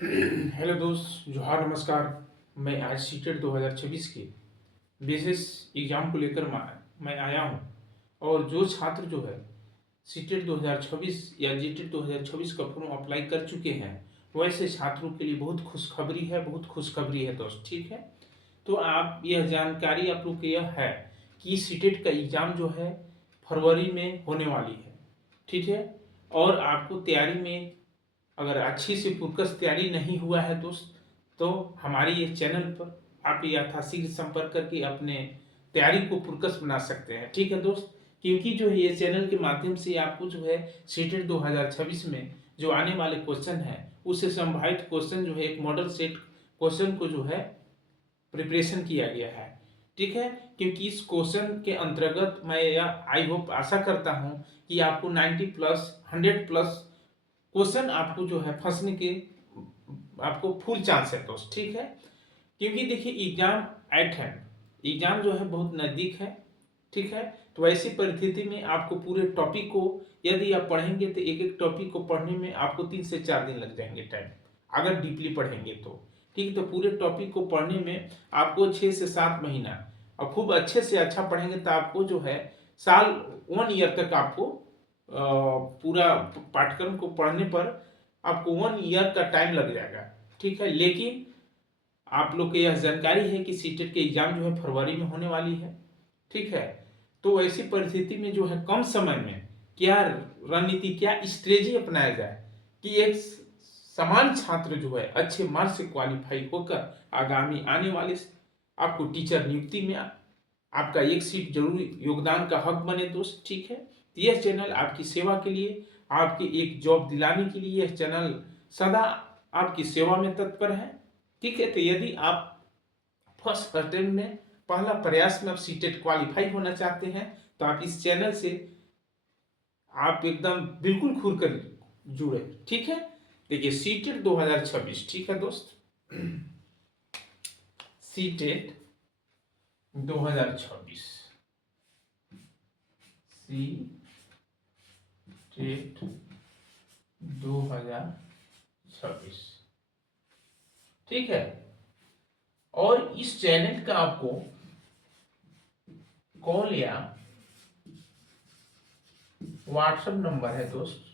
Hello दोस्त, जोहार, नमस्कार। मैं आज सीटेट 2026 के विशेष एग्जाम को लेकर मैं आया हूँ। और जो छात्र जो है सीटेट 2026 या जीटेट 2026 का फॉर्म अप्लाई कर चुके हैं, वैसे छात्रों के लिए बहुत खुशखबरी है, बहुत खुशखबरी है दोस्त। ठीक है, तो आप यह जानकारी आप लोग को यह है कि सीटेट का एग्ज़ाम जो है फरवरी में होने वाली है। ठीक है, और आपको तैयारी में अगर अच्छी से फोकस तैयारी नहीं हुआ है दोस्त, तो हमारे ये चैनल पर आप यथाशीघ्र संपर्क करके अपने तैयारी को फोकस बना सकते हैं। ठीक है दोस्त, क्योंकि जो है ये चैनल के माध्यम से आपको जो है सीटेट 2026 में जो आने वाले क्वेश्चन है उससे संभावित क्वेश्चन जो है एक मॉडल सेट क्वेश्चन को जो है प्रिपरेशन किया गया है। ठीक है, क्योंकि इस क्वेश्चन के अंतर्गत मैं यह आई होप आशा करता हूं कि आपको 90 प्लस 100 प्लस क्वेश्चन आपको जो है फंसने के आपको फुल चांस है दोस्त। ठीक है, क्योंकि देखिए एग्जाम एट हैंड, एग्जाम जो है बहुत नज़दीक है। ठीक है, तो ऐसी परिस्थिति में आपको पूरे टॉपिक को यदि आप पढ़ेंगे तो एक एक टॉपिक को पढ़ने में आपको 3 से 4 दिन लग जाएंगे टाइम, अगर डीपली पढ़ेंगे तो। ठीक है, तो पूरे टॉपिक को पढ़ने में आपको 6 से 7 महीना, और खूब अच्छे से अच्छा पढ़ेंगे तो आपको जो है साल 1 ईयर तक आपको पूरा पाठ्यक्रम को पढ़ने पर आपको 1 ईयर का टाइम लग जाएगा। ठीक है, लेकिन आप लोग को यह जानकारी है कि सीटेट के एग्जाम जो है फरवरी में होने वाली है। ठीक है, तो ऐसी परिस्थिति में जो है कम समय में क्या रणनीति, क्या स्ट्रेटेजी अपनाया जाए कि एक समान छात्र जो है अच्छे मार्क्स से क्वालिफाई होकर आगामी आने वाले आपको टीचर नियुक्ति में आपका एक सीट जरूर योगदान का हक बने दोस्त। ठीक है, तो यह चैनल आपकी सेवा के लिए, आपकी एक जॉब दिलाने के लिए यह चैनल सदा आपकी सेवा में तत्पर है। ठीक है, तो यदि आप फर्स्ट अटेम्प्ट में पहला प्रयास में आप सीटेट क्वालिफाई होना चाहते हैं तो आप इस चैनल से आप एकदम बिल्कुल खुल कर जुड़े। ठीक है, देखिए सीटेट 2026, ठीक है दोस्त, सीटेट 2026, सीटेट 2026। ठीक है, और इस चैनल का आपको कॉल या व्हाट्सएप नंबर है दोस्त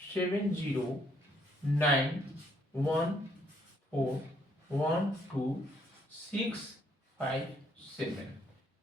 7091412657।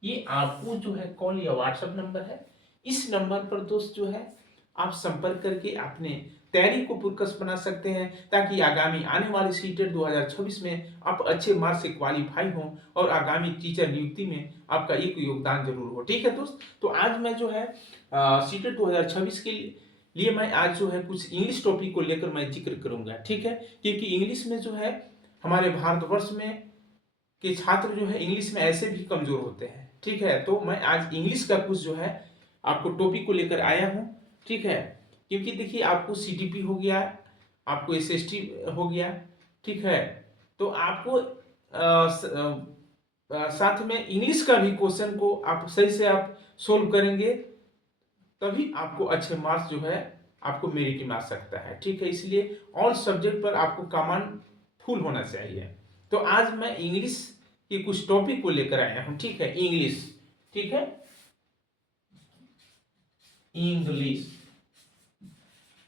ये आपको जो है कॉल या व्हाट्सएप नंबर है। इस नंबर पर दोस्त जो है आप संपर्क करके अपने तैयारी को फोकस बना सकते हैं, ताकि आगामी आने वाले सीटेट 2026 में आप अच्छे मार्क्स से क्वालिफाई हों और आगामी टीचर नियुक्ति में आपका एक योगदान जरूर हो। ठीक है दोस्त, तो आज मैं जो है सीटेट 2026 के लिए मैं आज जो है कुछ इंग्लिश टॉपिक को लेकर मैं जिक्र करूंगा। ठीक है, क्योंकि इंग्लिश में जो है हमारे भारतवर्ष में के छात्र जो है इंग्लिश में ऐसे भी कमजोर होते हैं। ठीक है, तो मैं आज इंग्लिश का कुछ जो है आपको टॉपिक को लेकर आया हूँ। ठीक है, क्योंकि देखिए आपको सीटीपी हो गया, आपको एसएसटी हो गया। ठीक है, तो आपको साथ में इंग्लिश का भी क्वेश्चन को आप सही से आप सोल्व करेंगे, तभी आपको अच्छे मार्क्स जो है आपको मेरिट में आ सकता है। ठीक है, इसलिए ऑल सब्जेक्ट पर आपको कमांड फुल होना चाहिए। तो आज मैं इंग्लिश के कुछ टॉपिक को लेकर आया हूं। ठीक है, इंग्लिश। ठीक है, इंग्लिश।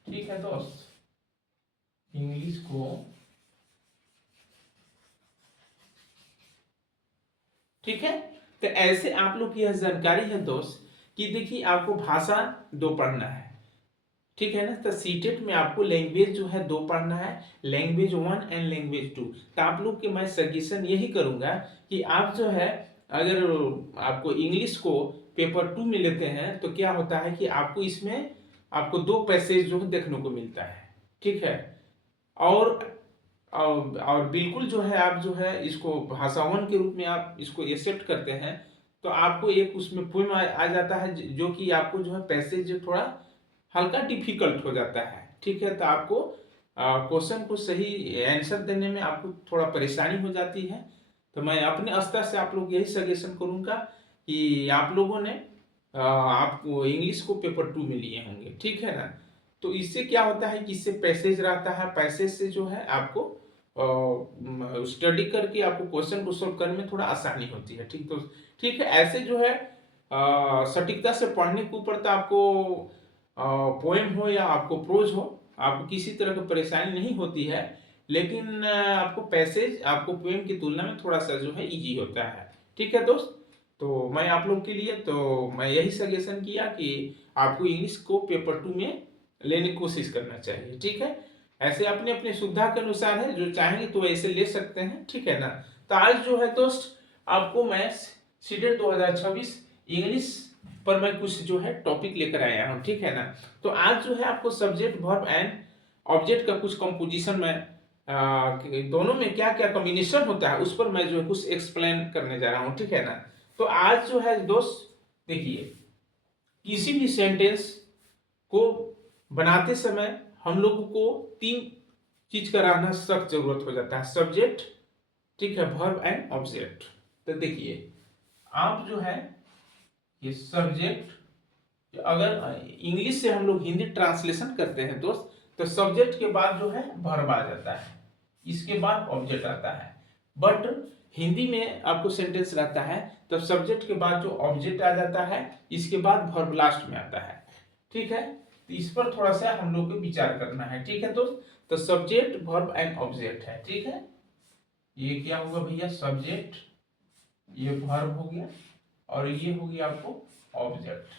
ठीक है दोस्त, इंग्लिश को ठीक है, तो ऐसे आप लोग की यह जानकारी है दोस्त कि देखिए आपको भाषा 2 पढ़ना है। ठीक है ना, तो सीटेट में आपको लैंग्वेज जो है 2 पढ़ना है, लैंग्वेज 1 एंड लैंग्वेज 2। तो आप लोग के मैं सजेशन यही करूंगा कि आप जो है अगर आपको इंग्लिश को पेपर 2 में लेते हैं तो क्या होता है कि आपको इसमें आपको 2 पैसेज जो देखने को मिलता है। ठीक है, और और बिल्कुल जो है आप जो है इसको भाषावन के रूप में आप इसको एक्सेप्ट करते हैं तो आपको एक उसमें पोइम आ जाता है जो कि आपको जो है पैसेज जो थोड़ा हल्का डिफिकल्ट हो जाता है। ठीक है, तो आपको क्वेश्चन को सही आंसर देने में आपको थोड़ा परेशानी हो जाती है। तो मैं अपने स्तर से आप लोग यही सजेशन करूंगा कि आप लोगों ने आपको इंग्लिश को पेपर 2 में लिए होंगे। ठीक है ना, तो इससे क्या होता है कि इससे पैसेज रहता है, पैसेज से जो है आपको स्टडी करके आपको क्वेश्चन को सोल्व करने में थोड़ा आसानी होती है। ठीक, तो ठीक है, ऐसे जो है सटीकता से पढ़ने के ऊपर तो आपको पोएम हो या आपको प्रोज हो, आपको किसी तरह की परेशानी नहीं होती है, लेकिन आपको पैसेज आपको पोएम की तुलना में थोड़ा सा जो है इजी होता है। ठीक है दोस्त, तो मैं आप लोग के लिए तो मैं यही सजेशन किया कि आपको इंग्लिश को पेपर 2 में लेने की कोशिश करना चाहिए। ठीक है, ऐसे अपने अपने सुविधा के अनुसार है, जो चाहेंगे तो ऐसे ले सकते हैं। ठीक है ना, तो आज जो है दोस्त आपको मैं सीटेट 2026 इंग्लिश पर मैं कुछ जो है टॉपिक लेकर आया हूँ। ठीक है ना, तो आज जो है आपको सब्जेक्ट वर्ब एंड ऑब्जेक्ट का कुछ कंपोजिशन में दोनों में क्या क्या कॉम्बिनेशन होता है उस पर मैं जो है कुछ एक्सप्लेन करने जा रहा हूँ। ठीक है ना, तो आज जो है दोस्त देखिए, किसी भी सेंटेंस को बनाते समय हम लोगों को 3 चीज का रहना सख्त जरूरत हो जाता है, सब्जेक्ट, ठीक है, वर्ब एंड ऑब्जेक्ट। तो देखिए आप जो है ये सब्जेक्ट, अगर इंग्लिश से हम लोग हिंदी ट्रांसलेशन करते हैं दोस्त, तो सब्जेक्ट के बाद जो है वर्ब आ जाता है, इसके बाद ऑब्जेक्ट आता है। बट हिंदी में आपको सेंटेंस रहता है तब सब्जेक्ट के बाद जो ऑब्जेक्ट आ जाता है, इसके बाद वर्ब लास्ट में आता है। ठीक है, तो इस पर थोड़ा सा हम लोग को विचार करना है। ठीक है दोस्त, तो सब्जेक्ट वर्ब एंड ऑब्जेक्ट है। ठीक है, ये क्या होगा भैया, सब्जेक्ट, ये वर्ब हो गया और ये हो गया आपको ऑब्जेक्ट।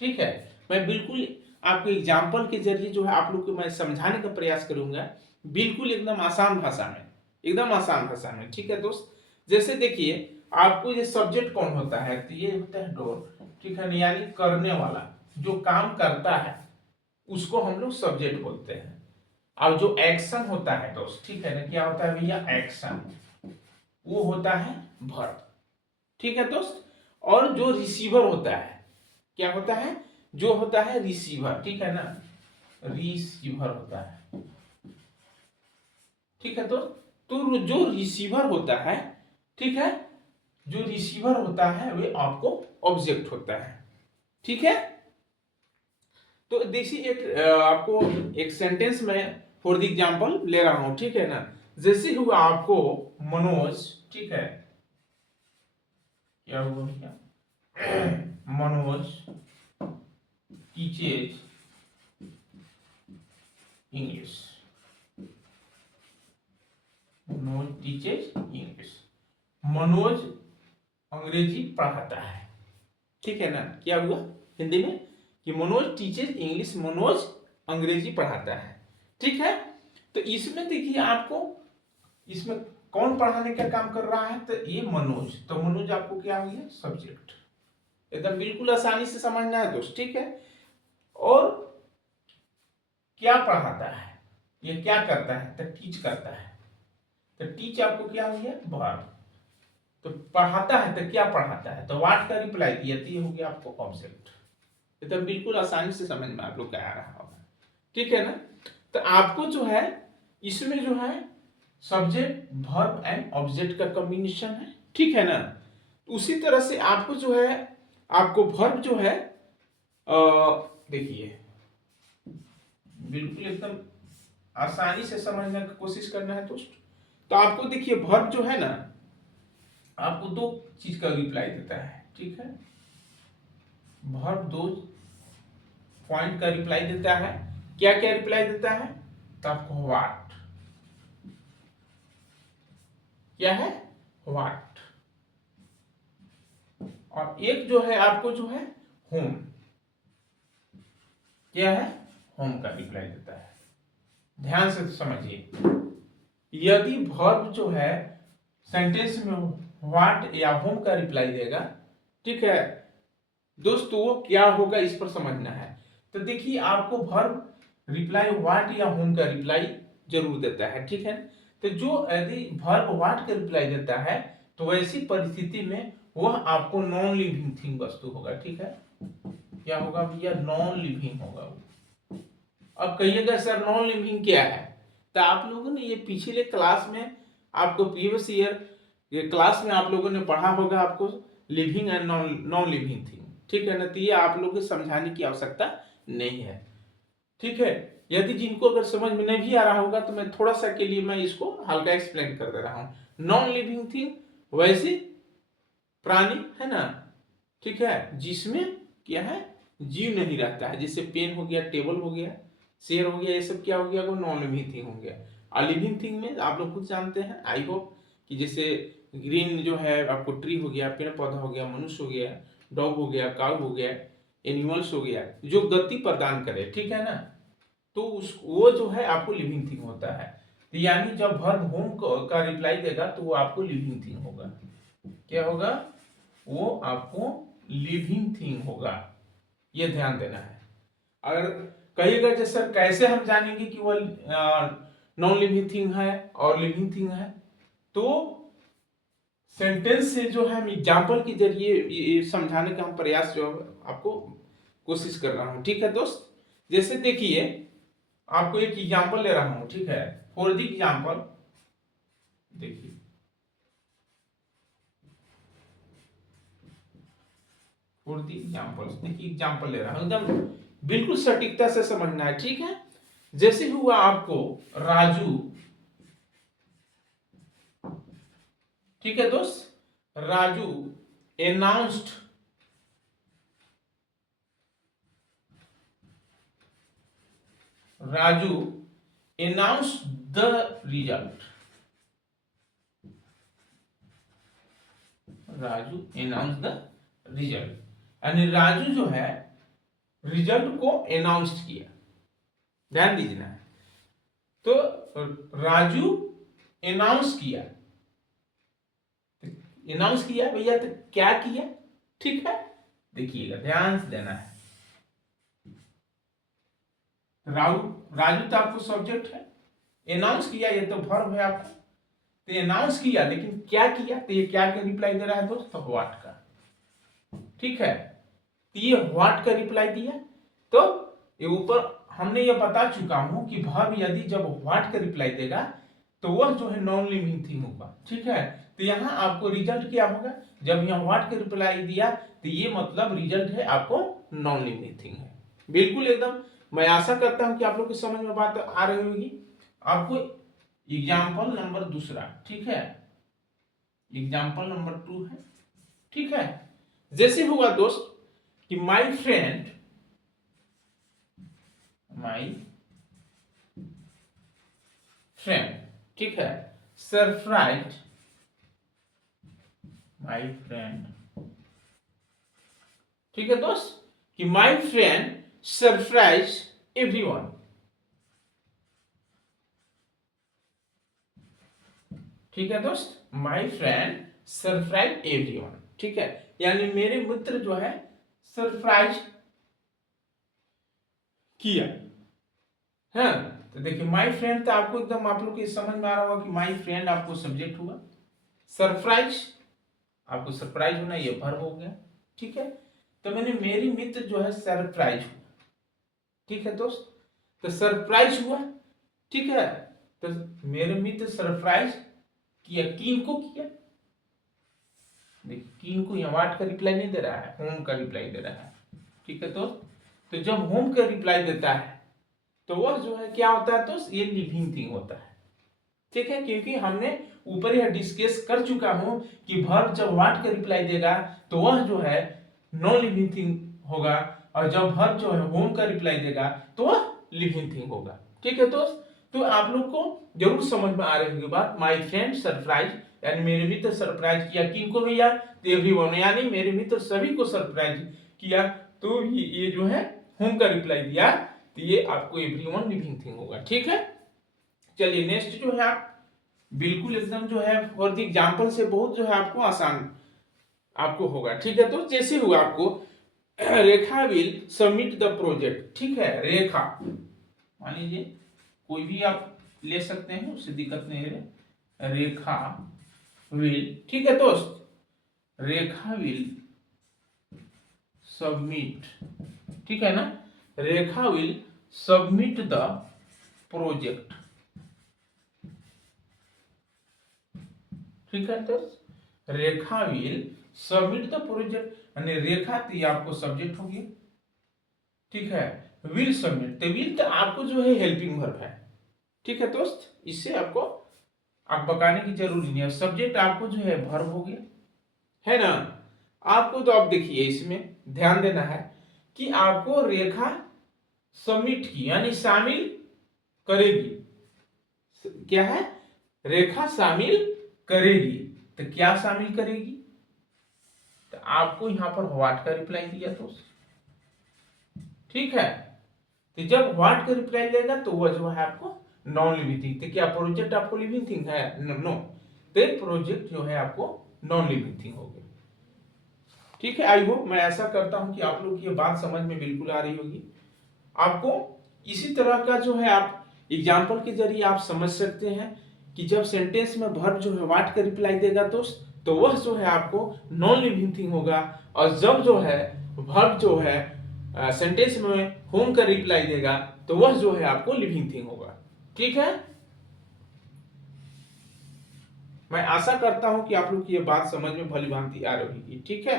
ठीक है, मैं बिल्कुल आपको एग्जाम्पल के जरिए जो है आप लोग को मैं समझाने का प्रयास करूंगा, बिल्कुल एकदम आसान भाषा में, एकदम आसान भाषा में। ठीक है दोस्त, जैसे देखिए आपको ये सब्जेक्ट कौन होता है, तो ये होता है डोर। ठीक है, यानी करने वाला, जो काम करता है उसको हम लोग सब्जेक्ट बोलते हैं। और जो एक्शन होता है दोस्त, ठीक है ना, क्या होता है भैया, एक्शन, वो होता है वर्ब। ठीक है दोस्त, और जो रिसीवर होता है, क्या होता है, जो होता है रिसीवर। ठीक है ना, रिसीवर होता है। ठीक है तो जो रिसीवर होता है, ठीक है, जो रिसीवर होता है वे आपको ऑब्जेक्ट होता है। ठीक है, तो देखिए एक आपको एक सेंटेंस में फॉर द एग्जांपल ले रहा हूं। ठीक है ना, जैसे हुआ आपको मनोज, ठीक है, क्या हुआ भैया, Manoj teaches English, Manoj teaches English, Manoj अंग्रेजी पढ़ाता है। ठीक है ना, क्या हुआ हिंदी में कि मनोज टीचेज इंग्लिश, मनोज अंग्रेजी पढ़ाता है। ठीक है, तो इसमें देखिए आपको, इसमें कौन पढ़ाने का काम कर रहा है, तो ये मनोज, तो मनोज आपको क्या हो गया, सब्जेक्ट। एकदम बिल्कुल आसानी से समझना है दोस्त। ठीक है, और क्या पढ़ाता है, ये क्या करता है, तो टीच करता है, तो टीच आपको क्या हो गया, वर्ब। तो पढ़ाता है तो क्या पढ़ाता है, तो व्हाट का रिप्लाई दिया, तो ये हो गया आपको ऑब्जेक्ट। तो बिल्कुल आसानी से समझ में आप लोग का आ रहा होगा। ठीक है ना, तो आपको जो है इसमें जो है सब्जेक्ट वर्ब एंड ऑब्जेक्ट का कॉम्बिनेशन है। ठीक है ना, उसी तरह से आपको जो है, आपको वर्ब जो है देखिए बिल्कुल एकदम आसानी से समझने की कोशिश करना है दोस्त। तो आपको देखिए वर्ब जो है ना, आपको 2 चीज का रिप्लाई देता है। ठीक है, वर्ब 2 पॉइंट का रिप्लाई देता है। क्या क्या रिप्लाई देता है, तो आपको व्हाट, क्या है, व्हाट, और एक जो है आपको जो है होम, क्या है, होम का रिप्लाई देता है। ध्यान से समझिए, यदि वर्ब जो है सेंटेंस में व्हाट या होम का रिप्लाई देगा, ठीक है दोस्तों, वो क्या होगा इस पर समझना है। तो देखिए आपको वर्ब रिप्लाई व्हाट या होम का रिप्लाई जरूर देता है। ठीक है, तो जो यदि वर्ब व्हाट का रिप्लाई देता है तो वैसी परिस्थिति में वह आपको नॉन लिविंग थिंग वस्तु होगा। ठीक है, क्या होगा भैया, नॉन लिविंग होगा। अब कहिएगा सर नॉन लिविंग क्या है, तो आप लोगों ने ये पिछले क्लास में, आपको प्रीवियस ईयर ये क्लास में आप लोगों ने पढ़ा होगा, आपको living and non living thing. ठीक है ना, तो ये आप लोगों को समझाने की आवश्यकता नहीं है। ठीक है। यदि जिनको अगर समझ में नहीं भी आ रहा होगा तो मैं थोड़ा सा के लिए मैं इसको हल्का एक्सप्लेन कर दे रहा हूं। नॉन लिविंग थिंग वैसे प्राणी है ना, ठीक है, जिसमें क्या है, जीव नहीं रहता है, जैसे पेन हो गया, टेबल हो गया, शेर हो गया, ये सब क्या हो गया, वो नॉन लिविंग थिंग हो गया। और लिविंग थिंग में आप लोग खुद जानते हैं आई होप कि जैसे ग्रीन जो है आपको ट्री हो गया, पेड़ पौधा हो गया, मनुष्य हो गया, डॉग हो गया, काऊ हो गया, एनिमल्स हो गया, जो गति प्रदान करे, ठीक है ना, तो उस वो जो है आपको लिविंग थिंग होता है। तो यानी जब वर्ब होम का रिप्लाई देगा तो वो आपको लिविंग थिंग होगा। क्या होगा, वो आपको लिविंग थिंग होगा, ये ध्यान देना है। अगर कहिएगा कि सर कैसे हम जानेंगे कि वो नॉन लिविंग थिंग है और लिविंग थिंग है, तो सेंटेंस से जो है हम एग्जाम्पल के जरिए ये समझाने का हम प्रयास जो आपको कोशिश कर रहा हूं, ठीक है दोस्त। जैसे देखिए आपको एक एग्जाम्पल ले रहा हूं, ठीक है, फॉर द एग्जाम्पल देखिए, फॉर द एग्जाम्पल देखिए, एग्जाम्पल ले रहा हूं, एकदम बिल्कुल सटीकता से समझना है, ठीक है। जैसे हुआ आपको राजू, ठीक है दोस्त, Raju announced, Raju announced the result, Raju announce the result, यानी राजू जो है रिजल्ट को अनाउंस किया, ध्यान दीजिए ना। तो राजू अनाउंस किया, अनाउंस किया भैया, तो क्या किया, ठीक है, देखिएगा ध्यान से देना है। राजू तो आपको सब्जेक्ट है, अनाउंस किया ये तो वर्ब है आपको, तो अनाउंस किया, लेकिन क्या किया, तो ये क्या का रिप्लाई दे रहा है दोस्त, तो व्हाट का, ठीक है, तो ये व्हाट का रिप्लाई दिया। तो ये ऊपर हमने ये बता चुका हूं कि वर्ब यदि जब व्हाट का रिप्लाई देगा तो वह जो है नॉन लिविंग थिंग होगा, ठीक है। तो यहां आपको रिजल्ट क्या होगा, जब यहां व्हाट का रिप्लाई दिया तो ये मतलब रिजल्ट है आपको नॉन लिविंग थिंग है। बिल्कुल एकदम, मैं आशा करता हूं कि आप लोग की समझ में बात आ रही होगी। आपको एग्जाम्पल नंबर दूसरा, ठीक है, एग्जाम्पल नंबर 2 है, ठीक है। जैसे हुआ दोस्त कि माई फ्रेंड, माई फ्रेंड, ठीक है, सरप्राइज, माई फ्रेंड, ठीक है दोस्त, कि माई फ्रेंड सरप्राइज एवरीवन, ठीक है दोस्त, माई फ्रेंड सरप्राइज एवरीवन, ठीक है, यानी मेरे मित्र जो है सरप्राइज किया है। तो देखिए माई फ्रेंड तो आपको एकदम आप लोग को समझ में आ रहा होगा कि माई फ्रेंड आपको सब्जेक्ट हुआ, सरप्राइज आपको सरप्राइज होना ये वर्ब हो गया, ठीक है। तो मैंने मेरी मित्र जो है सरप्राइज हुआ, ठीक है दोस्त, तो सरप्राइज हुआ, ठीक है। तो मेरे मित्र सरप्राइज किया, किन को किया, देखिए किन को यहाँ वाट का रिप्लाई नहीं दे रहा है, होम का रिप्लाई दे रहा है, ठीक है दोस्त। तो जब होम का रिप्लाई देता है तो वह जो है क्या होता है दोस्त, ये लिविंग थिंग होता है, ठीक है, क्योंकि हमने ऊपर यह डिस्कस कर चुका हूं कि वर्ब जब व्हाट का रिप्लाई देगा तो वह जो है नॉन लिविंग थिंग होगा, और जब वर्ब जो है होम का रिप्लाई देगा तो वह लिविंग थिंग होगा, ठीक है दोस्त। तो आप लोग को जरूर समझ में आ रही होगी बात। माय फ्रेंड सरप्राइज, यानी मेरे मित्र सरप्राइज किया, किनको भैया, तो एवरीवन, यानी मेरे मित्र सभी को सरप्राइज किया, तो ये जो है होम का रिप्लाई दिया, तो ये आपको एवरीवन लिविंग थिंग होगा, ठीक है। चलिए नेक्स्ट जो है आप बिल्कुल एकदम जो है फॉर द एग्जाम्पल से बहुत जो है आपको आसान आपको होगा, ठीक है। तो जैसे हुआ आपको रेखा विल सबमिट द प्रोजेक्ट, ठीक है, रेखा मान लीजिए कोई भी आप ले सकते हैं, उससे दिक्कत नहीं है, रेखा विल, ठीक है दोस्त, रेखा विल सबमिट, ठीक है ना, रेखा विल सबमिट द प्रोजेक्ट, ठीक है तो रेखा विल सबमिट द प्रोजेक्ट, यानी रेखा तो ये आपको सब्जेक्ट हो गया, ठीक है। विल सबमिट, तो विल तो आपको जो है हेल्पिंग वर्ब है, ठीक है दोस्त, इससे आपको आप बकाने की जरूरी नहीं है। सब्जेक्ट आपको जो है वर्ब हो गया, है ना। आपको तो आप देखिए इसमें ध्यान देना है कि आपको रेखा सबमिट की यानी शामिल करेगी, क्या है, रेखा शामिल करेगी, तो क्या शामिल करेगी, तो आपको यहां पर व्हाट का रिप्लाई दिया दोस्त, ठीक है। तो जब व्हाट का रिप्लाई लेगा तो वह जो है आपको नॉन लिविंग थिंग, तो क्या प्रोजेक्ट आपको लिविंग थिंग है, नो, तो प्रोजेक्ट जो है आपको नॉन लिविंग थिंग हो गया, ठीक है। आई होप, मैं ऐसा करता हूं कि आप लोग की ये बात समझ में बिल्कुल आ रही होगी। आपको इसी तरह का जो है आप एग्जाम्पल के जरिए आप समझ सकते हैं कि जब सेंटेंस में वर्ब जो है व्हाट का रिप्लाई देगा दोस्त, तो वह जो है आपको नॉन लिविंग थिंग होगा, और जब जो है वर्ब जो है सेंटेंस में होम का रिप्लाई देगा तो वह जो है आपको लिविंग थिंग होगा, ठीक है। मैं आशा करता हूं कि आप लोग की यह बात समझ में भली भांति आ रही होगी, ठीक है।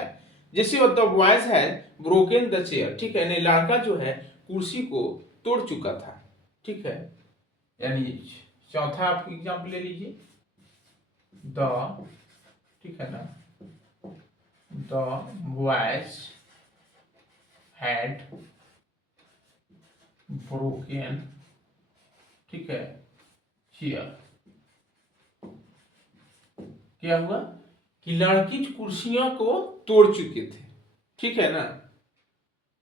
जैसे the boys had broken the chair, ठीक है, लड़का जो है कुर्सी को तोड़ चुका था, ठीक है। यानी चौथा आप एग्जाम्पल ले लीजिए, द, ठीक है ना, द बॉयज हैड ब्रोकन, ठीक है, चेयर। क्या हुआ कि लड़की कुर्सियों को तोड़ चुके थे, ठीक है ना।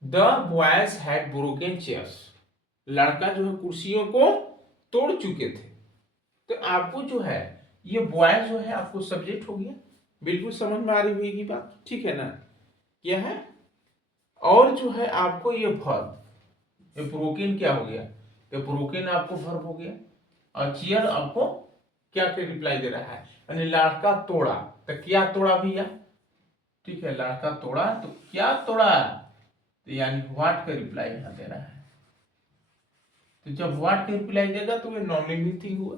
The boys had broken chairs, लड़का जो है कुर्सियों को तोड़ चुके थे, तो आपको जो है ये बॉयज जो है आपको सब्जेक्ट हो गया, बिल्कुल समझ में आ रही होगी बात, ठीक है ना। क्या है, और जो है आपको ये वर्ब, ये ब्रोकन क्या हो गया, तो ब्रोकन आपको वर्ब हो गया, और चेयर आपको क्या क्या रिप्लाई दे रहा है, यानी लड़का तोड़ा, तो क्या तोड़ा भैया, ठीक है, लड़का तोड़ा, तो क्या तोड़ा, तो यानी व्हाट का रिप्लाई यहां दे रहा है। तो जब व्हाट का रिप्लाई देगा तो ये नॉन लिविंग थिंग हुआ,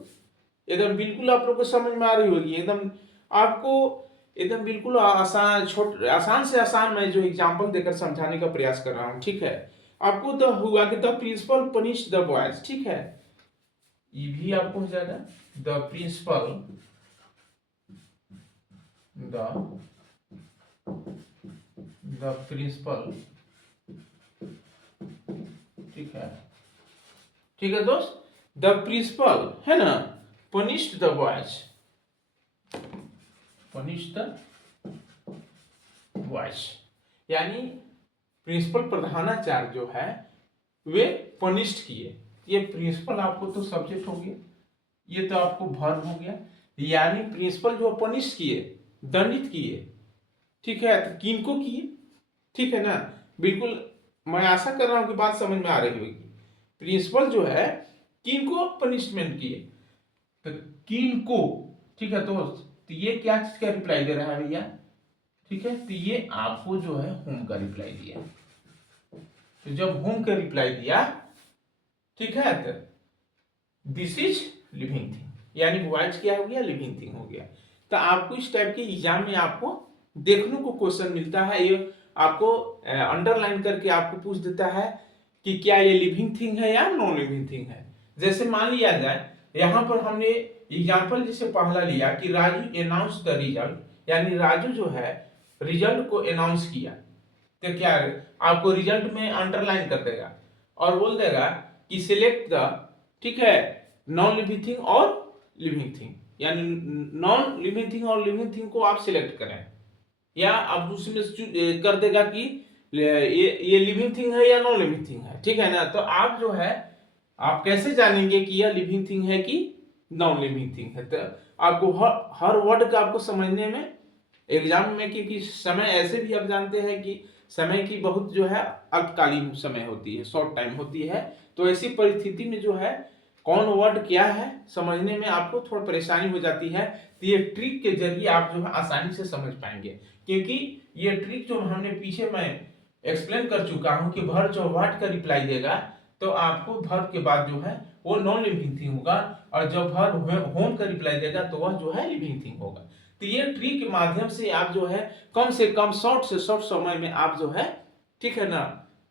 एकदम बिल्कुल आप लोग को समझ में आ रही होगी, एकदम आपको एकदम बिल्कुल आसान से आसान मैं जो एग्जांपल देकर समझाने का प्रयास कर रहा हूं, ठीक है। आपको तो हुआ कि the principal punish the boys, ठीक है, ये भी आपको हो जाएगा द प्रिंसिपल, द प्रिंसिपल, ठीक है, ठीक है दोस्त, द प्रिंसिपल है ना punished the boys, punish the boys, यानी प्रिंसिपल प्रधानाचार्य जो है वे पनिश्ड किए, ये प्रिंसिपल आपको तो सब्जेक्ट हो गया, ये तो आपको वर्ब हो गया, यानी प्रिंसिपल जो पनिश किए, दंडित किए, ठीक है, तो किनको किए, ठीक है ना, बिल्कुल मैं आशा कर रहा हूं कि बात समझ में आ रही होगी। प्रिंसिपल जो है किनको पनिशमेंट किए, तो किनको, ठीक है दोस्त, तो ये क्या चीज का रिप्लाई दे रहा है भैया, ठीक है, तो ये आपको जो है होम का रिप्लाई दिया, तो जब होम का रिप्लाई दिया, ठीक है, तो दिस इज लिविंग थिंग, यानी बॉयज क्या हो गया, लिविंग थिंग हो गया। तो आपको इस टाइप के एग्जाम में आपको देखने को क्वेश्चन मिलता है, ये आपको अंडरलाइन करके आपको पूछ देता है कि क्या ये लिविंग थिंग है या नॉन लिविंग थिंग है। जैसे मान लिया जाए यहाँ पर हमने एग्जाम्पल जैसे पहला लिया कि राजू अनाउंस द रिजल्ट, यानी राजू जो है रिजल्ट को अनाउंस किया, तो क्या आपको रिजल्ट में अंडरलाइन कर देगा और बोल देगा कि सिलेक्ट द, ठीक है, नॉन लिविंग थिंग और लिविंग थिंग, यानी नॉन लिविंग थिंग और लिविंग थिंग को आप सिलेक्ट करें, या आप दूसरे में कर देगा कि ये लिविंग थिंग है या नॉन लिविंग थिंग है, ठीक है ना। तो आप जो है आप कैसे जानेंगे कि यह लिविंग थिंग है कि नॉन लिविंग थिंग है, तो आपको हर वर्ड का आपको समझने में एग्जाम में, क्योंकि समय ऐसे भी आप जानते हैं कि समय की बहुत जो है अल्पकालीन समय होती है, शॉर्ट टाइम होती है, तो ऐसी परिस्थिति में जो है कौन वर्ड क्या है समझने में आपको थोड़ा परेशानी हो जाती है, तो ये ट्रिक के जरिए आप जो है आसानी से समझ पाएंगे, क्योंकि ये ट्रिक जो हमने पीछे मैं एक्सप्लेन कर चुका हूं कि भर जो व्हाट का रिप्लाई देगा तो आपको भर के बाद जो है वो नॉन लिविंग थिंग होगा, और जब भर होम का रिप्लाई देगा तो वह जो है लिविंग थिंग होगा। तो ये ट्रिक के माध्यम से आप जो है कम से कम शॉर्ट से शॉर्ट समय में आप जो है, ठीक है ना,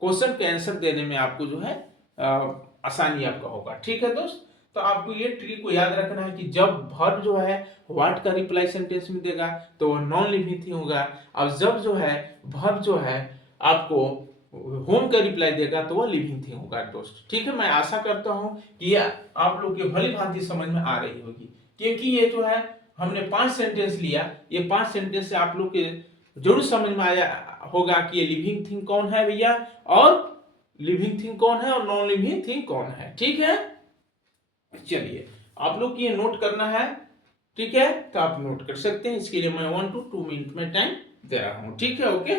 क्वेश्चन के आंसर देने में आपको जो है आसानी आपका होगा। ठीक है दोस्त, तो आपको ये ट्रिक को याद रखना है कि जब वर्ब जो है व्हाट का रिप्लाई सेंटेंस में देगा तो वो नॉन लिविंग थिंग होगा, और जब जो है वर्ब जो है आपको होम का रिप्लाई देगा तो वो लिविंग थिंग होगा दोस्त। ठीक है, मैं आशा करता हूँ कि ये आप लोग के भली भांति समझ में आ रही होगी, क्योंकि ये जो है हमने 5 सेंटेंस लिया, ये 5 सेंटेंस से आप लोग के जरूर समझ में आया होगा कि ये लिविंग थिंग कौन है भैया, और लिविंग थिंग कौन है और नॉन लिविंग थिंग कौन है। ठीक है, चलिए आप लोग ये नोट करना है। ठीक है, तो आप नोट कर सकते हैं, इसके लिए मैं 1 to 2 मिनट में टाइम दे रहा हूं। ठीक है, ओके।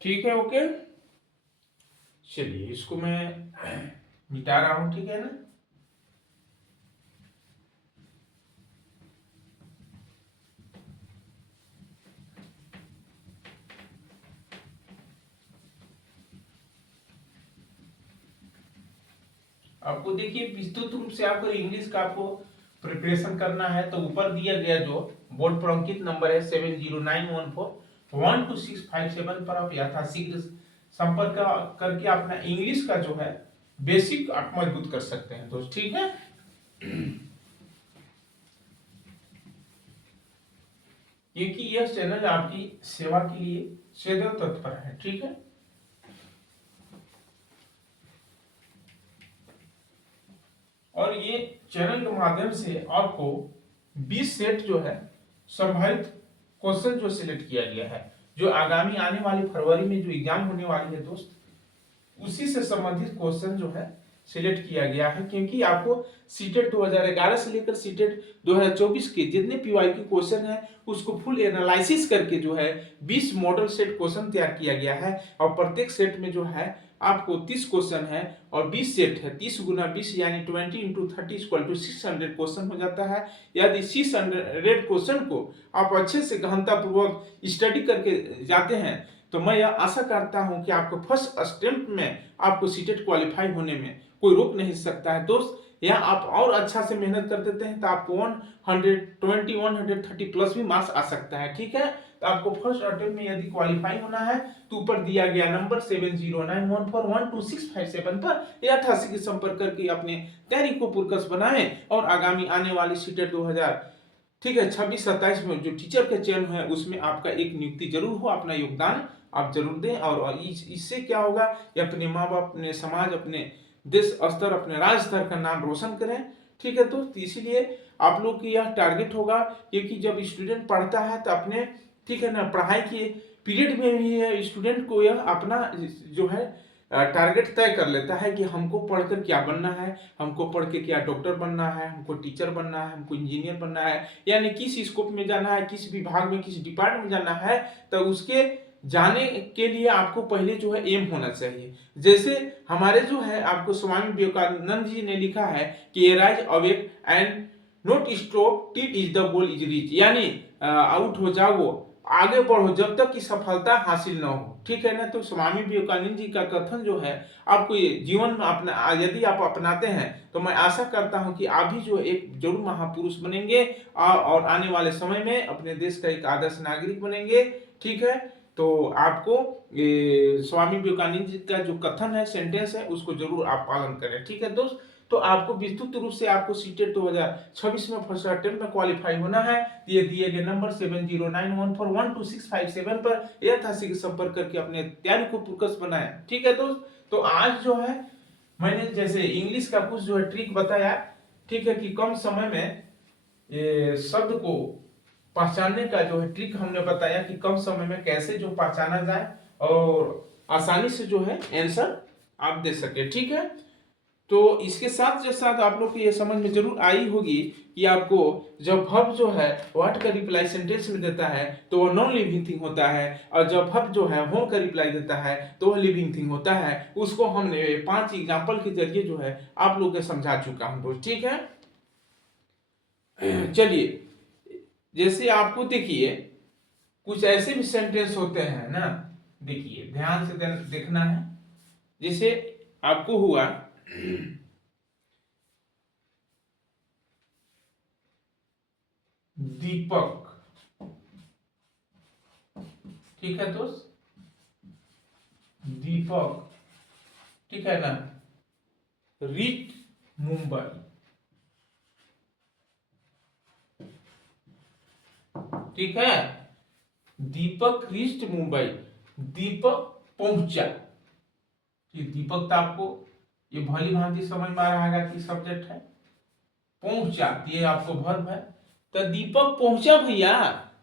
ठीक है, ओके। चलिए इसको मैं मिटा रहा हूं, ठीक है ना। आपको देखिए विस्तृत रूप से आपको इंग्लिश का आपको प्रिपरेशन करना है, तो ऊपर दिया गया जो बोर्ड पर अंकित नंबर है 7091412657 पर आप यथाशीघ्र संपर्क करके अपना इंग्लिश का जो है बेसिक आप मजबूत कर सकते हैं दोस्त। ठीक है, क्योंकि यह चैनल आपकी सेवा के लिए सदैव तत्पर है। ठीक है, और ये चैनल के माध्यम से आपको 20 सेट जो है संभावित क्वेश्चन जो सिलेक्ट किया गया है, जो आगामी आने वाली फरवरी में जो एग्जाम होने वाली है दोस्त, उसी से संबंधित क्वेश्चन जो है सिलेक्ट किया गया है। क्योंकि आपको सीटेट 2011 से लेकर सीटेट 2024 के जितने पीवाईक्यू क्वेश्चन है उसको फुल एनालिसिस करके जो है 20 मॉडल सेट क्वेश्चन तैयार किया गया है, और प्रत्येक सेट में जो है आपको 30 क्वेश्चन है और 20 सेट है, 30 गुना 20 यानी 20 इंटू 30 इक्वल टू 600 क्वेश्चन हो जाता है। यदि 600 क्वेश्चन को आप अच्छे से गहनतापूर्वक स्टडी करके जाते हैं तो मैं यह आशा करता हूं कि आपको फर्स्ट अटेम्प्ट में आपको सीटेट क्वालिफाई होने में कोई रोक नहीं सकता है दोस्त। या आप और अच्छा से मेहनत कर देते हैं तो आपको 120 130 प्लस भी मार्क्स आ सकता है। ठीक है, तो आपको फर्स्ट अटेम्प्ट में यदि क्वालिफाई होना है तो ऊपर दिया गया नंबर 7091412657 पर यथाशीघ्र संपर्क करके अपने तैयारी को पुरकस बनाएं और आगामी आने वाली सीटेट 2000 ठीक है 26-27 में जो टीचर का चयन है उसमें आपका एक नियुक्ति जरूर हो, अपना योगदान आप जरूर दें। और इससे क्या होगा कि अपने माँ बाप, अपने समाज, अपने देश स्तर, अपने राज्य स्तर का नाम रोशन करें। ठीक है, तो इसीलिए आप लोग की यह टारगेट होगा, क्योंकि जब स्टूडेंट पढ़ता है तो अपने ठीक है ना पढ़ाई के पीरियड में भी स्टूडेंट को यह अपना जो है टारगेट तय कर लेता है कि हमको पढ़कर क्या बनना है, हमको पढ़ के क्या डॉक्टर बनना है, हमको टीचर बनना है, हमको इंजीनियर बनना है, यानी किस स्कोप में जाना है, किस विभाग में, किस डिपार्टमेंट में जाना है। तो उसके जाने के लिए आपको पहले जो है एम होना चाहिए। जैसे हमारे जो है आपको स्वामी विवेकानंद जी ने लिखा है कि rise awake and note stop till is the goal is reach, यानी आउट हो जाओ आगे बढ़ो जब तक कि सफलता हासिल न हो, ठीक है ना। तो स्वामी विवेकानंद जी का कथन जो है आपको ये जीवन में अपना यदि आप अपनाते हैं तो मैं आशा करता हूं कि आप भी जो एक जरूर महापुरुष बनेंगे और आने वाले समय में अपने देश का एक आदर्श नागरिक बनेंगे, ठीक है। तो आपको ये स्वामी विवेकानंद जी का जो कथन है, सेंटेंस है, उसको जरूर आप पालन करें, ठीक है दोस्त। तो आपको विस्तृत रूप से आपको सीटेट 2026 में फर्स्ट अटेम्प्ट में क्वालिफाई होना है। ये दिए गए नंबर 7091412657 पर यथाशीघ्र संपर्क करके अपने तैयारी को फोकस बनाएं, ठीक है दोस्त। तो आज जो है मैंने जैसे इंग्लिश का कुछ जो है ट्रिक बताया, ठीक है, कि कम समय में ये शब्द को पहचानने का जो है ट्रिक हमने बताया कि कम समय में कैसे जो पहचाना जाए और आसानी से जो है आंसर आप दे सके, ठीक है। तो इसके साथ साथ आप लोग को ये समझ में जरूर आई होगी कि आपको जब वर्ब जो है व्हाट का रिप्लाई सेंटेंस में देता है तो वो नॉन लिविंग थिंग होता है, और जब वर्ब जो है होम का रिप्लाई देता है तो वह लिविंग थिंग होता है। उसको हमने 5 एग्जांपल के जरिए जो है आप लोग को समझा चुका हूं दोस्त, ठीक है। चलिए, जैसे आपको देखिए कुछ ऐसे भी सेंटेंस होते हैं ना, देखिए ध्यान से देखना है। जैसे आपको हुआ दीपक, ठीक है दोस्त, दीपक, ठीक है ना, रीच मुंबई, ठीक है। दीपक रीच्ड मुंबई, दीपक पहुंचा। दीपक तो आपको ये भली भांति समझ में आ रहा है कि सब्जेक्ट है, पहुंचा ये आपको वर्ब है। तो दीपक पहुंचा भैया,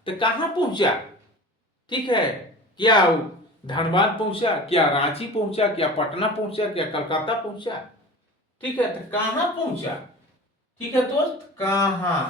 तो कहां पहुंचा, ठीक है। क्या धनबाद पहुंचा, क्या रांची पहुंचा, क्या पटना पहुंचा, क्या कलकत्ता पहुंचा, ठीक है। तो कहां पहुंचा, ठीक है दोस्त, कहां।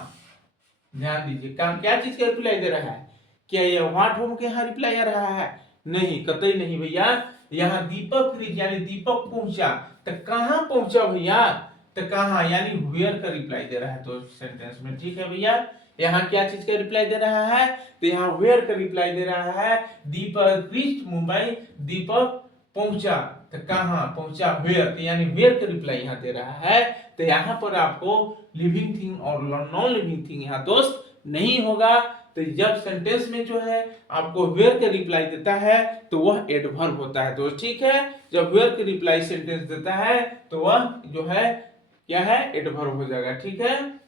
ध्यान दीजिए क्या चीज का रिप्लाई दे रहा है, क्या ये व्हाट होम के यहाँ रिप्लाई आ रहा है, नहीं, कतई नहीं भैया। यहाँ दीपक यानी दीपक पहुंचा, तो कहां पहुंचा भैया, तो कहां यानी वेयर का रिप्लाई दे रहा है तो सेंटेंस में, ठीक है भैया। यहाँ क्या चीज का रिप्लाई दे रहा है, तो यहाँ वेयर का रिप्लाई दे रहा है। दीपक रीच्ड मुंबई, दीपक पहुंचा, तो कहां पहुंचा, वेयर, यानी वेयर का रिप्लाई यहाँ दे रहा है। तो यहाँ पर आपको लिविंग थिंग और नॉन लिविंग थिंग यहाँ दोस्त नहीं होगा। तो जब सेंटेंस में जो है आपको वेयर का रिप्लाई देता है तो वह एडवर्ब होता है दोस्त, ठीक है। जब वेयर का रिप्लाई सेंटेंस देता है तो वह जो है क्या है, एडवर्ब हो जाएगा, ठीक है।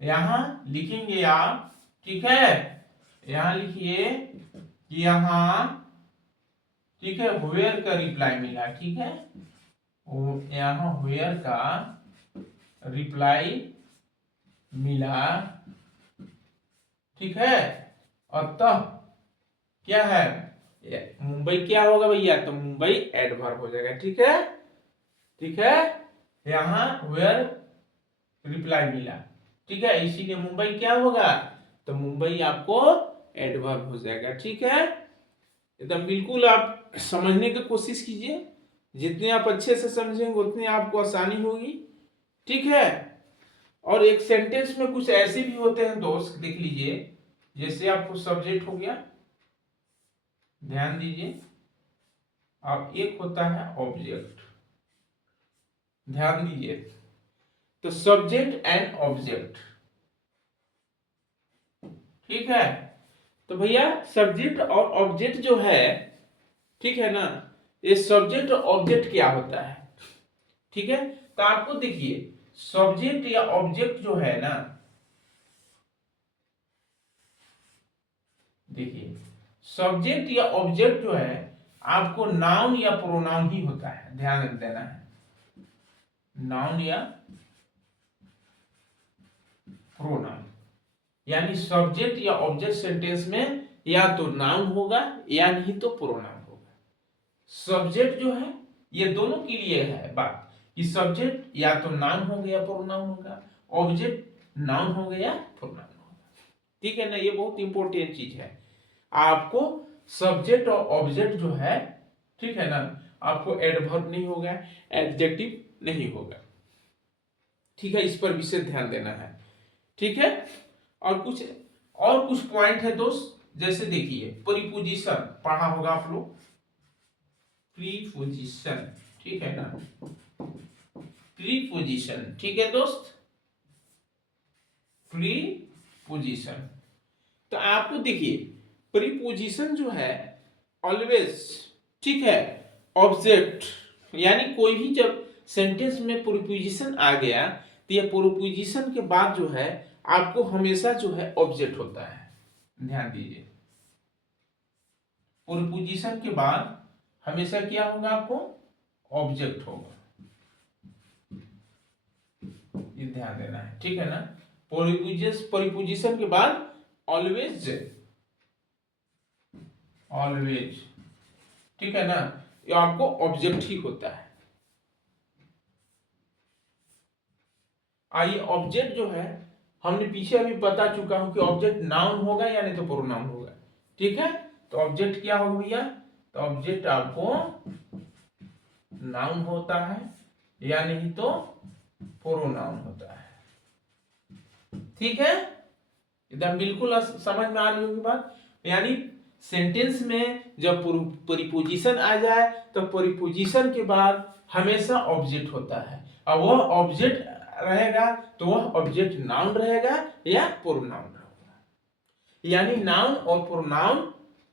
यहां लिखेंगे आप, ठीक है, यहां लिखिए कि यहां, ठीक है, वेयर का रिप्लाई मिला, ठीक है, यहां वेयर का रिप्लाई मिला, ठीक है। और तब क्या है, मुंबई क्या होगा भैया, तो मुंबई एडवर्ब हो जाएगा, ठीक है, ठीक है। यहां वेयर रिप्लाई मिला, ठीक है, इसीलिए मुंबई क्या होगा, तो मुंबई आपको एडवर्ब हो जाएगा, ठीक है। एकदम बिल्कुल आप समझने की कोशिश कीजिए, जितने आप अच्छे से समझेंगे उतनी आपको आसानी होगी, ठीक है। और एक सेंटेंस में कुछ ऐसे भी होते हैं दोस्त, देख लीजिए, जैसे आपको सब्जेक्ट हो गया, ध्यान दीजिए, अब एक होता है ऑब्जेक्ट, ध्यान दीजिए। तो सब्जेक्ट एंड ऑब्जेक्ट, ठीक है। तो भैया सब्जेक्ट और ऑब्जेक्ट जो है, ठीक है ना, ये सब्जेक्ट और ऑब्जेक्ट क्या होता है, ठीक है। तो आपको देखिए सब्जेक्ट या ऑब्जेक्ट जो है ना, देखिए सब्जेक्ट या ऑब्जेक्ट जो है आपको नाउन या प्रोनाउन ही होता है, ध्यान देना है, नाउन या प्रोनाउन। यानी सब्जेक्ट या ऑब्जेक्ट सेंटेंस में या तो नाउन होगा या नहीं तो प्रोनाउन होगा। सब्जेक्ट जो है ये दोनों के लिए है बात, कि सब्जेक्ट या तो नाउन हो गया प्रोनाउन होगा, ऑब्जेक्ट नाउन हो गया प्रोनाउन होगा, ठीक है ना। ये बहुत इंपॉर्टेंट चीज है, आपको सब्जेक्ट और ऑब्जेक्ट जो है, ठीक है ना, आपको एडवर्ब नहीं होगा, एडजेक्टिव नहीं होगा, ठीक है। इस पर विशेष ध्यान देना है, ठीक है। और कुछ पॉइंट है दोस्त, जैसे देखिए प्रीपोजिशन पढ़ा होगा आप लोग, प्रीपोजिशन, ठीक है ना, प्रीपोजिशन, ठीक है दोस्त, प्रीपोजिशन। तो आपको देखिए प्रीपोजिशन जो है ऑलवेज, ठीक है, ऑब्जेक्ट, यानी कोई भी जब सेंटेंस में प्रीपोजिशन आ गया तो ये प्रीपोजिशन के बाद जो है आपको हमेशा जो है ऑब्जेक्ट होता है। ध्यान दीजिए, प्रीपोजिशन के बाद हमेशा क्या होगा, आपको ऑब्जेक्ट होगा, ये ध्यान देना है, ठीक है ना। प्रीपोजिशन के बाद ऑलवेज, ऑलवेज, ठीक है ना, ये आपको ऑब्जेक्ट ही होता है। आइए ऑब्जेक्ट जो है हमने पीछे अभी बता चुका हूं कि ऑब्जेक्ट नाउन होगा या नहीं तो प्रोनाउन होगा, ठीक है। तो ऑब्जेक्ट क्या होगा भैया, तो ऑब्जेक्ट आपको नाउन होता है या नहीं तो प्रोनाउन होता है, ठीक है। एकदम बिल्कुल समझ में आ रही होगी बात। यानी सेंटेंस में जब प्रीपोजिशन आ जाए तो प्रीपोजिशन के बाद हमेशा ऑब्जेक्ट होता है, और वह ऑब्जेक्ट रहेगा तो वह ऑब्जेक्ट नाउन रहेगा या प्रोनाउन रहेगा। यानी नाउन और प्रोनाउन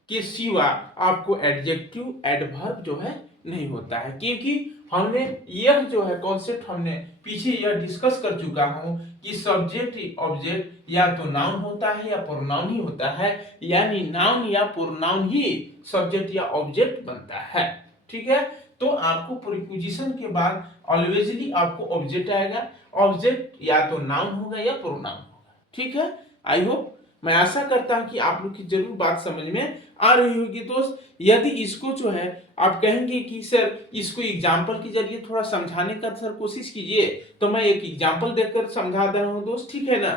के सिवा आपको एडजेक्टिव एडवर्ब जो है नहीं होता है, क्योंकि हमने यह जो है कॉन्सेप्ट हमने पीछे यह डिस्कस कर चुका हूं कि सब्जेक्ट ऑब्जेक्ट या तो नाउन होता है या प्रोनाउन ही होता है, यानी नाउन या प्रोनाउन ही सब्जेक्ट या ऑब्जेक्ट बनता है, ठीक है। तो आपको प्रीपोजिशन के बाद ऑलवेजली आपको ऑब्जेक्ट आएगा, ऑब्जेक्ट या तो नाउन होगा या प्रोनाउन होगा, ठीक है। आई होप, मैं आशा करता हूं कि आप लोग की जरूर बात समझ में आ रही होगी दोस्त। यदि इसको जो है आप कहेंगे कि सर इसको एग्जाम्पल के जरिए थोड़ा समझाने का सर कोशिश कीजिए, तो मैं एक एग्जाम्पल देकर समझा दे रहा हूं दोस्त, ठीक है ना,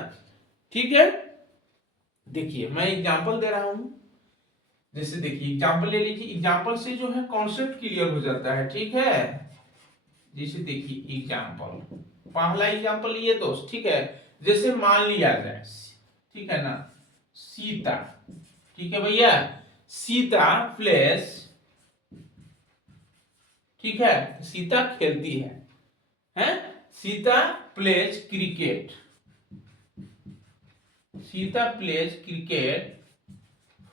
ठीक है। देखिए मैं एग्जाम्पल दे रहा हूं, जैसे देखिए एग्जाम्पल ले लीजिए, एग्जाम्पल से जो है कॉन्सेप्ट क्लियर हो जाता है, ठीक है। जैसे देखिए एग्जाम्पल, पहला एग्जाम्पल ये दोस्त, ठीक है। जैसे मान लिया जाए, ठीक है ना, सीता, ठीक है भैया, सीता प्लेस, ठीक है, सीता खेलती है, हैं? Sita pledge cricket, Sita pledge cricket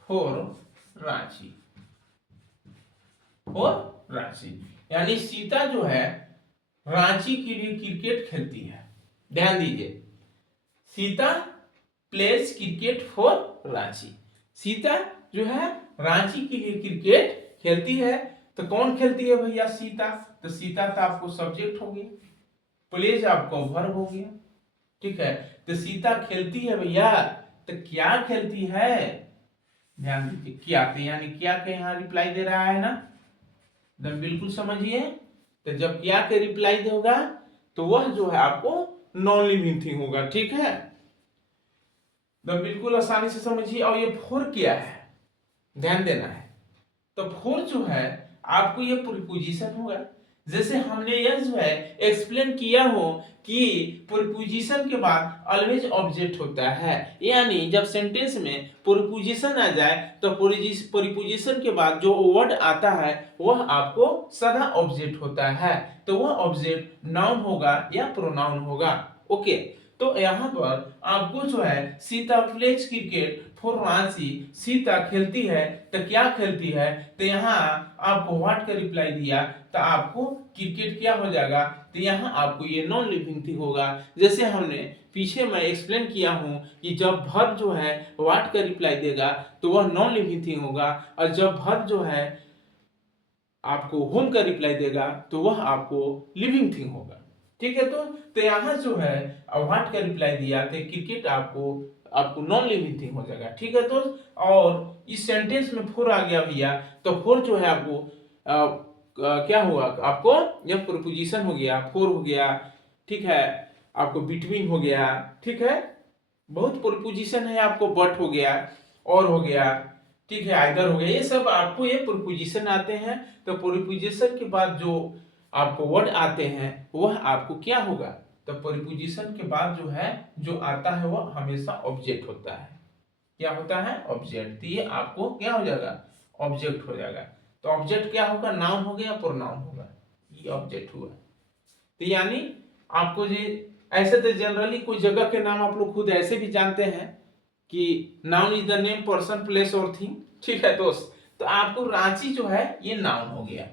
for Ranchi, for Ranchi, यानी सीता जो है रांची के लिए क्रिकेट खेलती है। ध्यान दीजिए, Sita pledge cricket for Ranchi, Sita जो है रांची के लिए क्रिकेट खेलती है। तो कौन खेलती है भैया, सीता, तो सीता तो आपको सब्जेक्ट हो गया, प्लेज आपको वर्ब हो गया, ठीक है। तो सीता खेलती है भैया, तो क्या खेलती है, ध्यान दीजिए, क्या, तो यानी क्या के यहाँ रिप्लाई दे रहा है ना, एकदम बिल्कुल समझिए। तो जब क्या के रिप्लाई देगा तो वह जो है आपको नॉन लिविंग थिंग होगा, ठीक है, बिल्कुल आसानी से समझिए। और ये फोर क्या है, ध्यान देना है, तो फोर जो है आपको ये प्रीपोजिशन होगा। जैसे हमने यह जो है एक्सप्लेन किया हो कि प्रीपोजिशन के बाद ऑलवेज ऑब्जेक्ट होता है, यानी जब सेंटेंस में प्रीपोजिशन आ जाए तो प्रीपोजिशन के बाद जो वर्ड आता है वह आपको सदा ऑब्जेक्ट होता है, तो वह ऑब्जेक्ट नाउन होगा या प्रोनाउन होगा, ओके। तो यहाँ पर आपको जो है Sita pledge cricket for Ranchi, Sita खेलती है, तो क्या खेलती है, तो यहाँ आपको व्हाट का रिप्लाई दिया, तो आपको क्रिकेट क्या हो जाएगा, तो यहाँ आपको ये नॉन लिविंग थिंग होगा। जैसे हमने पीछे मैं एक्सप्लेन किया हूं कि जब वर्ब जो है व्हाट का रिप्लाई देगा तो वह नॉन लिविंग थिंग होगा, और जब वर्ब जो है आपको होम का रिप्लाई देगा तो वह आपको लिविंग थिंग होगा, ठीक है। तो यहाँ जो है व्हाट का रिप्लाई दिया तो क्रिकेट आपको नॉन लिविंग थिंग हो जाएगा, ठीक है। तो और इस सेंटेंस में फोर आ गया भैया, तो फोर जो है आपको क्या हुआ, आपको यह प्रीपोजिशन हो गया, फोर हो गया, ठीक है, आपको बिटवीन हो गया, ठीक है, बहुत प्रीपोजिशन है, आपको बट हो गया, और हो गया, ठीक है, आइदर हो गया, ये सब आपको ये प्रीपोजिशन आते हैं। तो प्रीपोजिशन के बाद जो आपको वर्ड आते हैं वह आपको क्या होगा, तो प्रीपोजिशन के बाद जो है जो आता है वह हमेशा ऑब्जेक्ट होता है, क्या होता है, ऑब्जेक्ट। तो ये आपको क्या हो जाएगा, ऑब्जेक्ट हो जाएगा। तो ऑब्जेक्ट क्या होगा, नाउन हो गया, प्रोनाउन होगा, ये ऑब्जेक्ट हुआ। तो यानी आपको ये ऐसे तो जनरली कोई जगह के नाम आप लोग खुद ऐसे भी जानते हैं कि noun is the name, person, place और थिंग, ठीक है दोस्त। तो आपको रांची जो है ये नाउन हो गया,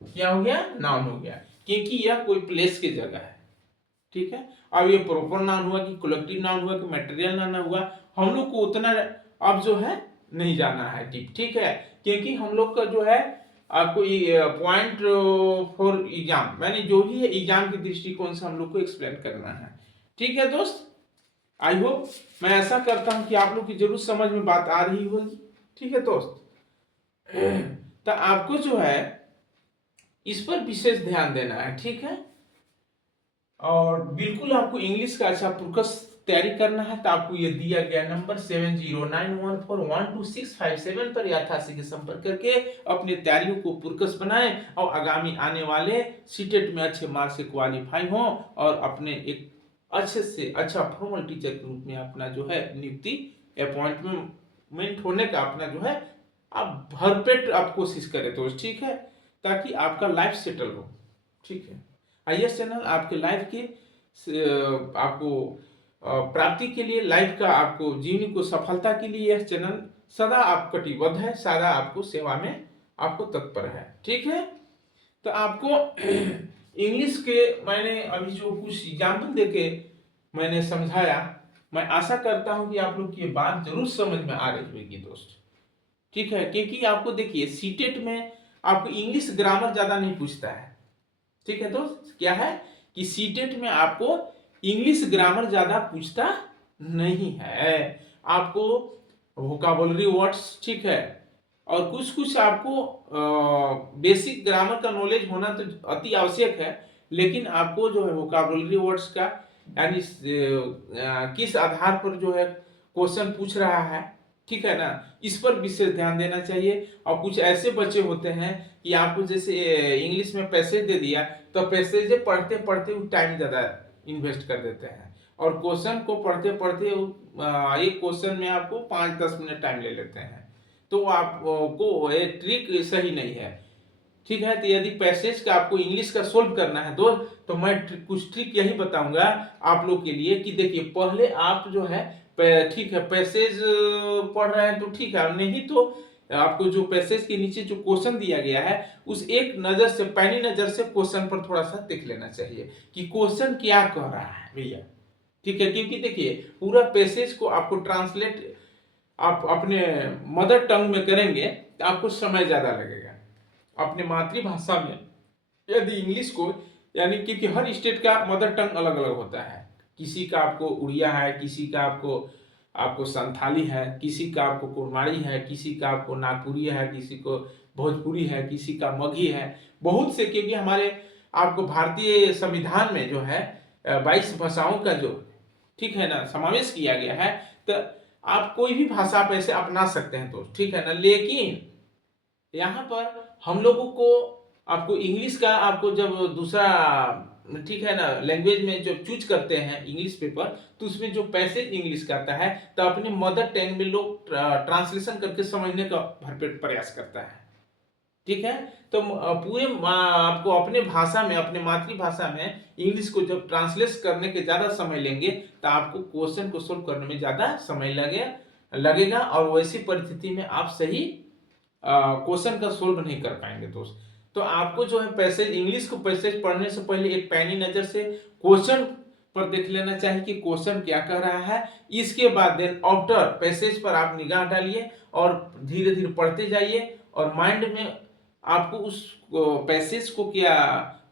क्या हो गया, नाउन हो गया, क्योंकि यह कोई प्लेस की जगह है, ठीक है। अब ये प्रॉपर नाउन हुआ कि कलेक्टिव नाउन हुआ कि मटेरियल नाउन हुआ, हम लोग को उतना अब जो है नहीं जाना है, ठीक है, क्योंकि हम लोग का जो है आपको पॉइंट फॉर एग्जाम, मैंने जो भी है एग्जाम के दृष्टिकोण से हम लोग को एक्सप्लेन करना है, ठीक है दोस्त। आई होप, मैं ऐसा करता हूं कि आप लोग की जरूर समझ में बात आ रही होगी, ठीक है दोस्त। तो आपको जो है इस पर विशेष ध्यान देना है, ठीक है। और बिल्कुल आपको इंग्लिश का अच्छा फोकस तैयारी करना है, तो आपको ये दिया गया नंबर 7091412657 पर यथाशीघ्र के संपर्क करके अपनी तैयारियों को पुरकस बनाएं और आगामी आने वाले सीटेट में अच्छे मार्क्स से क्वालिफाई हों और अपने एक अच्छे से अच्छा फॉर्मल टीचर के रूप में अपना जो है नियुक्ति, अपॉइंटमेंट होने का अपना जो है आप भरपेट आप कोशिश करें तो ठीक है, ताकि आपका लाइफ सेटल हो, ठीक है। आईएएस चैनल आपके लाइफ के आपको प्राप्ति के लिए, लाइफ का आपको जीवन को सफलता के लिए यह चैनल सदा आप कटिबद्ध है, सदा आपको सेवा में आपको तत्पर है, ठीक है। तो आपको इंग्लिश के मैंने अभी जो कुछ एग्जाम्पल देके मैंने समझाया, मैं आशा करता हूं कि आप लोग की ये बात जरूर समझ में आ रही होगी दोस्त, ठीक है। क्योंकि आपको देखिए सीटेट में आपको इंग्लिश ग्रामर ज्यादा नहीं पूछता है, ठीक है दोस्त। क्या है कि सीटेट में आपको इंग्लिश ग्रामर ज्यादा पूछता नहीं है, आपको वोकाबुलरी वर्ड्स, ठीक है, और कुछ कुछ आपको बेसिक ग्रामर का नॉलेज होना तो अति आवश्यक है, लेकिन आपको जो है वोकाबुलरी वर्ड्स का यानी किस आधार पर जो है क्वेश्चन पूछ रहा है, ठीक है ना, इस पर विशेष ध्यान देना चाहिए। और कुछ ऐसे बच्चे होते हैं कि आपको जैसे इंग्लिश में पैसेज दे दिया तो पैसेज पढ़ते पढ़ते टाइम ज्यादा इन्वेस्ट कर देते हैं, और क्वेश्चन को पढ़ते पढ़ते एक क्वेश्चन में आपको 5-10 मिनट टाइम ले लेते हैं, तो आपको ये ट्रिक सही नहीं है, ठीक है। तो यदि पैसेज का आपको इंग्लिश का सोल्व करना है दोस्त, तो मैं कुछ ट्रिक यही बताऊंगा आप लोग के लिए कि देखिए पहले आप जो है ठीक है पैसेज पढ़ रहे हैं तो ठीक है, नहीं तो आपको जो पैसेज के नीचे जो क्वेश्चन दिया गया है उस एक नजर से, पैनी नजर से क्वेश्चन पर थोड़ा सा देख लेना चाहिए कि क्वेश्चन क्या कह रहा है भैया, ठीक है। क्योंकि देखिए पूरा पैसेज को आपको ट्रांसलेट आप अपने मदर टंग में करेंगे तो आपको समय ज्यादा लगेगा। अपने मातृभाषा में यदि इंग्लिश को, यानी क्योंकि हर स्टेट का मदर टंग अलग अलग होता है, किसी का आपको उड़िया है, किसी का आपको संथाली है, किसी का आपको कुरमाड़ी है, किसी का आपको नागपुरी है, किसी को भोजपुरी है, किसी का मगही है, बहुत से, क्योंकि हमारे आपको भारतीय संविधान में जो है 22 भाषाओं का जो, ठीक है ना, समावेश किया गया है। तो आप कोई भी भाषा आप ऐसे अपना सकते हैं तो ठीक है ना, लेकिन यहाँ पर हम लोगों को आपको इंग्लिश का आपको जब दूसरा, ठीक है ना, लैंग्वेज में जब चूज करते हैं इंग्लिश पेपर, तो उसमें जो पैसेज इंग्लिश का आता है तो अपनी मदर टंग में लोग ट्रांसलेशन करके समझने का भरपेट प्रयास करता है, ठीक है। तो पूरे आपको अपने भाषा में, अपने मातृभाषा में इंग्लिश को जब ट्रांसलेट करने के ज्यादा समय लेंगे तो आपको क्वेश्चन को सोल्व करने में ज्यादा समय लगेगा, और वैसी परिस्थिति में आप सही क्वेश्चन का सोल्व नहीं कर पाएंगे दोस्त। तो आपको जो है पैसेज, इंग्लिश को पैसेज पढ़ने से पहले एक पैनी नजर से क्वेश्चन पर देख लेना चाहिए कि क्वेश्चन क्या कह रहा है। इसके बाद देन आफ्टर पैसेज पर आप निगाह डालिए और धीरे धीरे पढ़ते जाइए, और माइंड में आपको उस पैसेज को क्या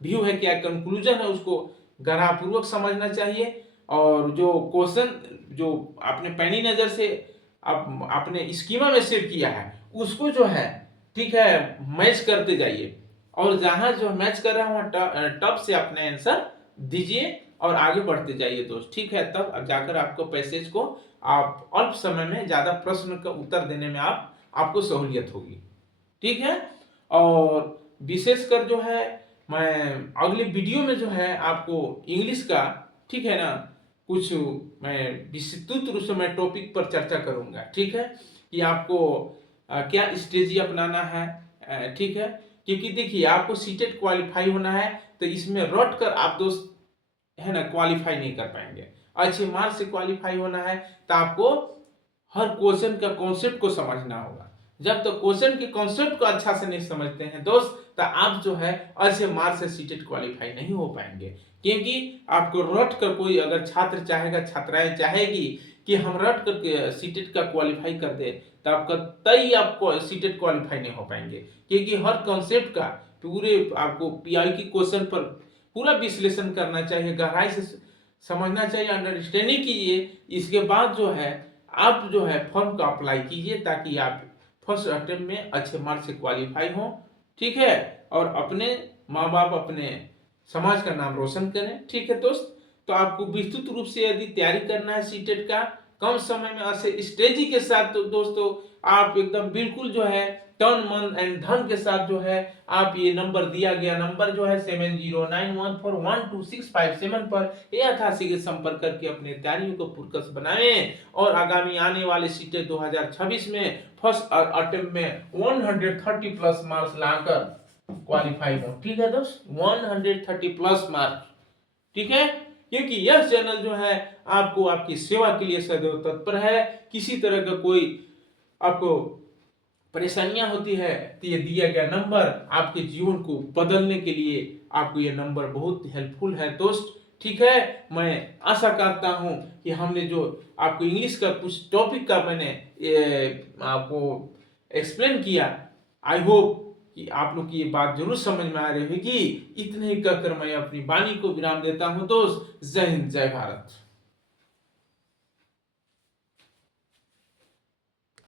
व्यू है, क्या कंक्लूजन है, उसको गहरापूर्वक समझना चाहिए। और जो क्वेश्चन जो आपने पैनी नजर से आपने स्कीमा में सेव किया है उसको जो है, ठीक है, मैच करते जाइए, और जहां जो मैच कर रहा है वहां टप से अपने आंसर दीजिए और आगे बढ़ते जाइए दोस्त, ठीक है। तब जाकर आपको पैसेज को आप अल्प समय में ज्यादा प्रश्न का उत्तर देने में आपको सहूलियत होगी, ठीक है। और विशेषकर जो है मैं अगले वीडियो में जो है आपको इंग्लिश का, ठीक है ना, कुछ मैं विस्तृत रूप से मैं टॉपिक पर चर्चा करूंगा, ठीक है, कि आपको क्या स्ट्रेटजी अपनाना है, ठीक है। क्योंकि देखिए आपको सीटेट क्वालिफाई होना है, तो इसमें रट कर आप दोस्त है ना क्वालिफाई नहीं कर पाएंगे। अच्छे मार्क्स से क्वालिफाई होना है तो आपको हर क्वेश्चन का कॉन्सेप्ट को समझना होगा। जब तक तो क्वेश्चन के कॉन्सेप्ट को अच्छा से नहीं समझते हैं दोस्त, तो आप जो है अच्छे मार्क्स से सीटेट क्वालिफाई नहीं हो पाएंगे। क्योंकि आपको रट कर कोई अगर छात्र चाहेगा, छात्राएं चाहेगी कि हम रट कर सीटेट का क्वालिफाई कर दे, तो आपका तय आपको सीटेट क्वालिफाई नहीं हो पाएंगे। क्योंकि हर कॉन्सेप्ट का पूरे आपको पीआई की क्वेश्चन पर पूरा विश्लेषण करना चाहिए, गहराई से समझना चाहिए, अंडरस्टैंडिंग कीजिए। इसके बाद जो है आप जो है फॉर्म का अप्लाई कीजिए, ताकि आप फर्स्ट अटेम्प्ट में अच्छे मार्क्स से क्वालिफाई हो, ठीक है, और अपने माँ बाप अपने समाज का नाम रोशन करें, ठीक है दोस्त। तो आपको विस्तृत रूप से यदि तैयारी करना है सीटेट का कम समय में अच्छे स्ट्रेटजी के साथ, तो दोस्तों आप एकदम बिल्कुल जो है तन मन एंड धन के साथ जो है आप ये नंबर दिया गया नंबर जो है 7091412657 पर यथाशी के संपर्क करके अपने तैयारियों को पुरकस बनाएं और आगामी आने वाले सीटेट 2026 में फर्स्ट अटेम्प्ट में 130 प्लस मार्क्स लाकर क्वालिफाई हो, ठीक है दोस्त, 130 प्लस मार्क्स, ठीक है। क्योंकि यह चैनल जो है आपको आपकी सेवा के लिए सदैव तत्पर है। किसी तरह का कोई आपको परेशानियां होती है तो ये दिया गया नंबर आपके जीवन को बदलने के लिए आपको ये नंबर बहुत हेल्पफुल है दोस्त, ठीक है। मैं आशा करता हूं कि हमने जो आपको इंग्लिश का कुछ टॉपिक का मैंने आपको एक्सप्लेन किया, आई होप कि आप लोग की ये बात जरूर समझ में आ रही होगी। इतने ही कहकर मैं अपनी वाणी को विराम देता हूं दोस्त। जय हिंद, जय भारत।